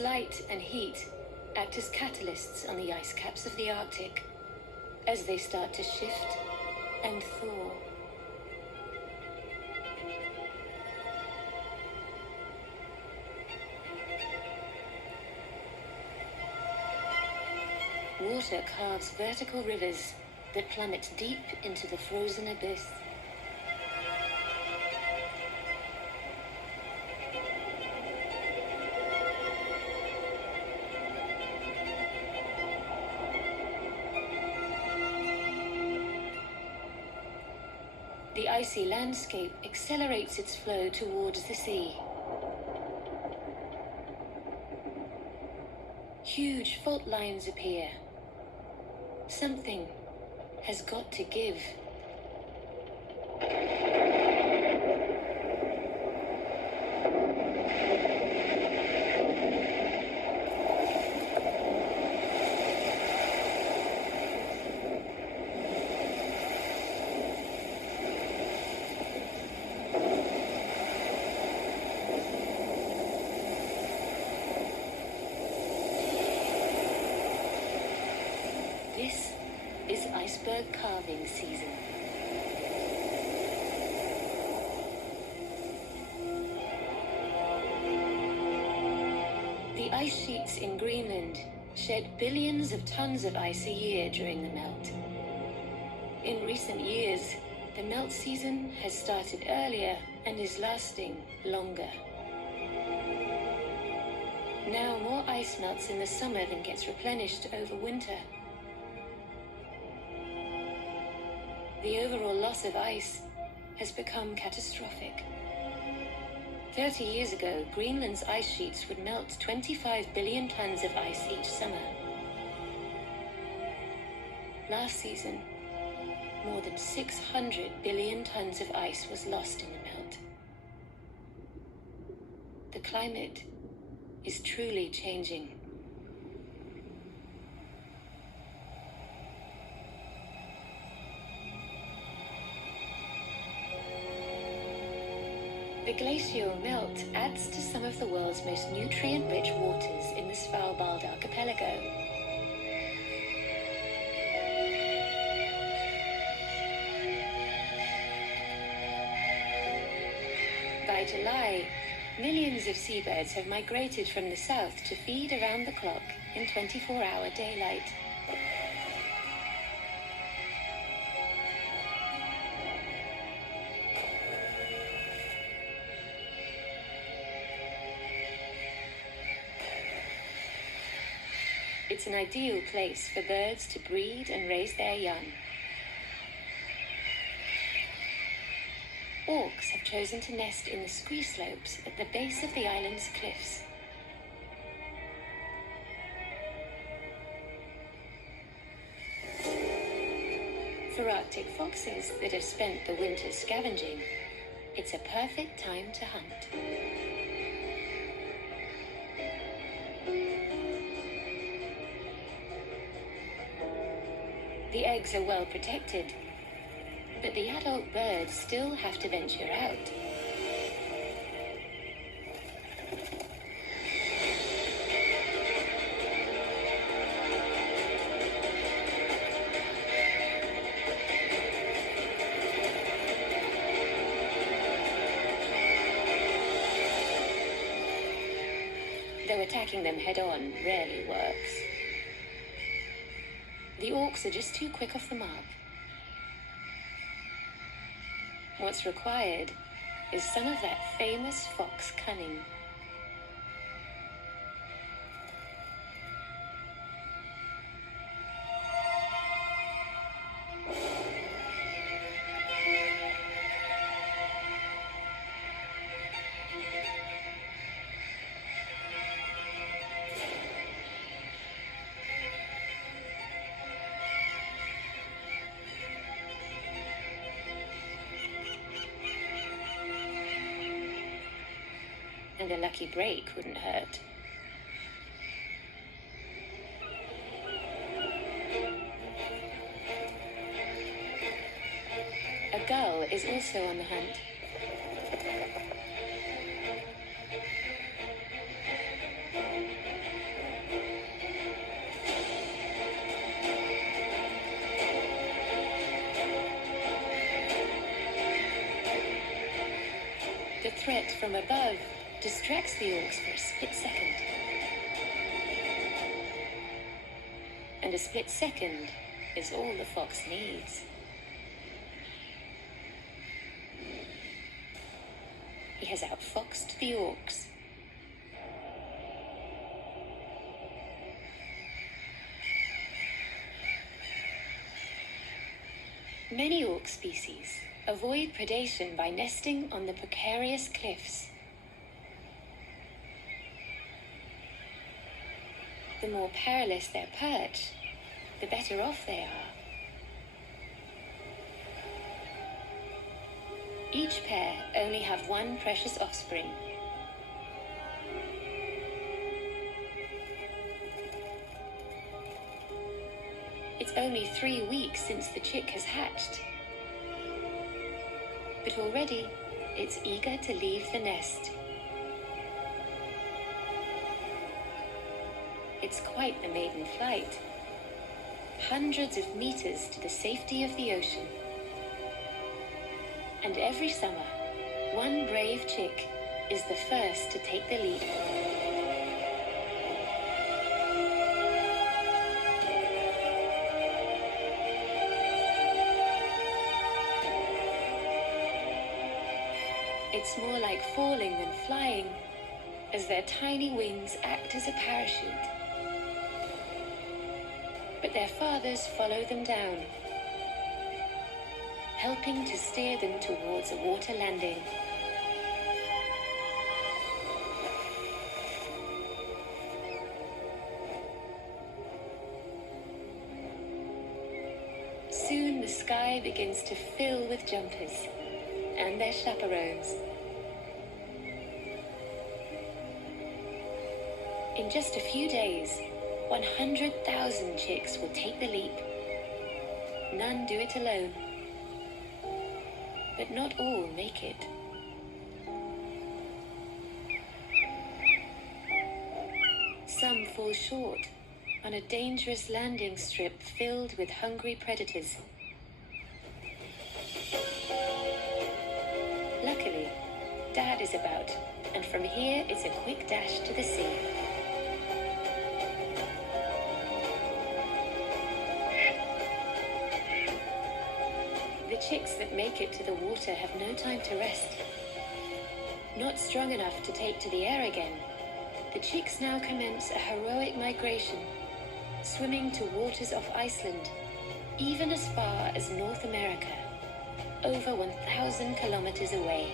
Light and heat act as catalysts on the ice caps of the Arctic as they start to shift and thaw. Water carves vertical rivers that plummet deep into the frozen abyss. The icy landscape accelerates its flow towards the sea. Huge fault lines appear. Something has got to give. This is iceberg carving season. The ice sheets in Greenland shed billions of tons of ice a year during the melt. In recent years, the melt season has started earlier and is lasting longer. Now more ice melts in the summer than gets replenished over winter. The overall loss of ice has become catastrophic. 30 years ago, Greenland's ice sheets would melt 25 billion tons of ice each summer. Last season, more than 600 billion tons of ice was lost in the melt. The climate is truly changing. The glacial melt adds to some of the world's most nutrient-rich waters in the Svalbard archipelago. By July, millions of seabirds have migrated from the south to feed around the clock in 24-hour daylight. It's an ideal place for birds to breed and raise their young. Auks have chosen to nest in the ski slopes at the base of the island's cliffs. For Arctic foxes that have spent the winter scavenging, it's a perfect time to hunt. The eggs are well protected, but the adult birds still have to venture out. Though attacking them head-on rarely works. The Auks are just too quick off the mark. What's required is some of that famous fox cunning. And a lucky break wouldn't hurt. A gull is also on the hunt. threat from above distracts the Auks for a split second. And a split second is all the fox needs. He has outfoxed the Auks. Many Auk species avoid predation by nesting on the precarious cliffs. The more perilous their perch, the better off they are. Each pair only have one precious offspring. It's only 3 weeks since the chick has hatched. But already, it's eager to leave the nest. It's quite the maiden flight. Hundreds of meters to the safety of the ocean. And every summer, one brave chick is the first to take the leap. It's more like falling than flying, as their tiny wings act as a parachute. But their fathers follow them down, helping to steer them towards a water landing. Soon the sky begins to fill with jumpers and their chaperones. In just a few days, 100,000 chicks will take the leap. None do it alone. But not all make it. Some fall short on a dangerous landing strip filled with hungry predators. Luckily, Dad is about, and from here it's a quick dash to the sea. The chicks that make it to the water have no time to rest. Not strong enough to take to the air again, the chicks now commence a heroic migration, swimming to waters off Iceland, even as far as North America, over 1,000 kilometers away.